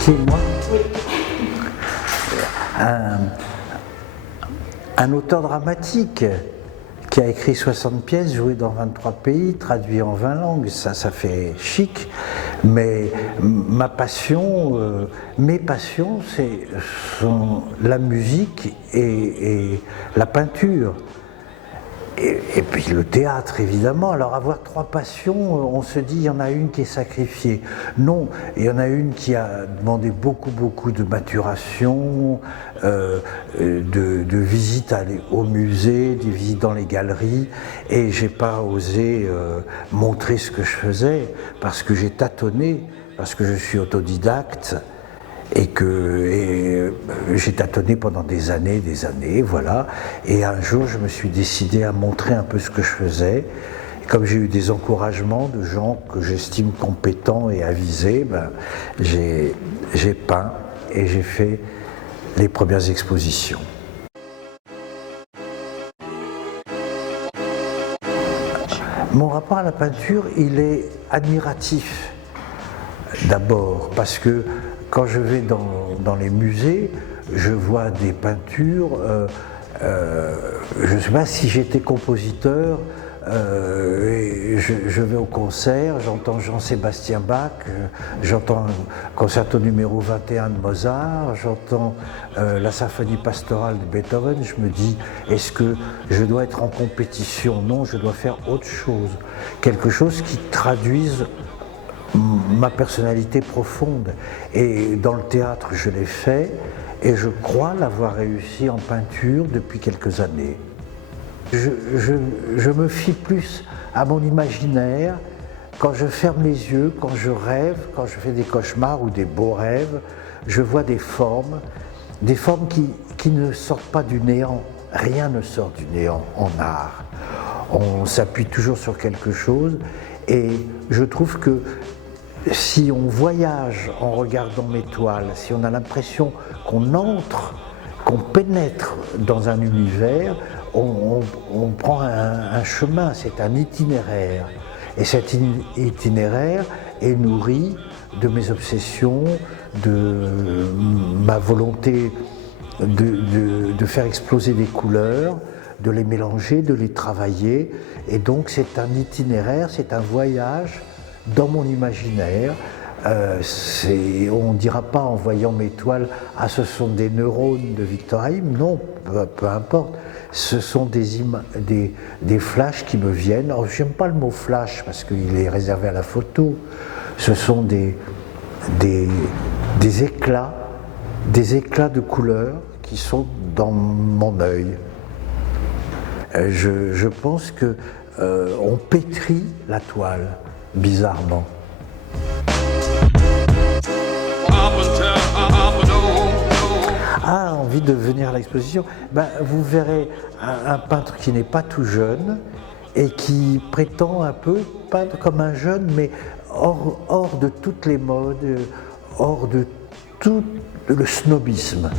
Qui, moi? Oui. Un auteur dramatique qui a écrit 60 pièces, joué dans 23 pays, traduit en 20 langues, ça fait chic. Mais ma passion, mes passions, sont la musique et la peinture. Et puis le théâtre, évidemment. Alors avoir trois passions, on se dit, il y en a une qui est sacrifiée. Non, il y en a une qui a demandé beaucoup de maturation, de visites au musée, des visites dans les galeries, et j'ai pas osé montrer ce que je faisais, parce que j'ai tâtonné, parce que je suis autodidacte, et j'ai tâtonné pendant des années, voilà. Et un jour, je me suis décidé à montrer un peu ce que je faisais. Et comme j'ai eu des encouragements de gens que j'estime compétents et avisés, j'ai peint et j'ai fait les premières expositions. Mon rapport à la peinture, il est admiratif. D'abord, parce que quand je vais dans les musées, je vois des peintures, je ne sais pas si j'étais compositeur, je vais au concert, j'entends Jean-Sébastien Bach, j'entends le concerto numéro 21 de Mozart, j'entends la symphonie pastorale de Beethoven, je me dis, est-ce que je dois être en compétition? Non, je dois faire autre chose, quelque chose qui traduise ma personnalité profonde. Et dans le théâtre, je l'ai fait, et je crois l'avoir réussi en peinture depuis quelques années. Je me fie plus à mon imaginaire. Quand je ferme les yeux, quand je rêve, quand je fais des cauchemars ou des beaux rêves, je vois des formes qui ne sortent pas du néant. Rien ne sort du néant en art. On s'appuie toujours sur quelque chose, et je trouve que si on voyage en regardant mes toiles, si on a l'impression qu'on entre, qu'on pénètre dans un univers, on prend un chemin, c'est un itinéraire. Et cet itinéraire est nourri de mes obsessions, de ma volonté de faire exploser des couleurs, de les mélanger, de les travailler. Et donc c'est un itinéraire, c'est un voyage dans mon imaginaire. On ne dira pas en voyant mes toiles, ah, ce sont des neurones de Victor Haïm, non, peu importe. Ce sont des flashs qui me viennent. Alors, j'aime pas le mot flash parce qu'il est réservé à la photo. Ce sont des éclats de couleurs qui sont dans mon œil. Je pense que on pétrit la toile, bizarrement. Ah, envie de venir à l'exposition? Vous verrez un peintre qui n'est pas tout jeune et qui prétend un peu peindre comme un jeune, mais hors de toutes les modes, hors de tout le snobisme.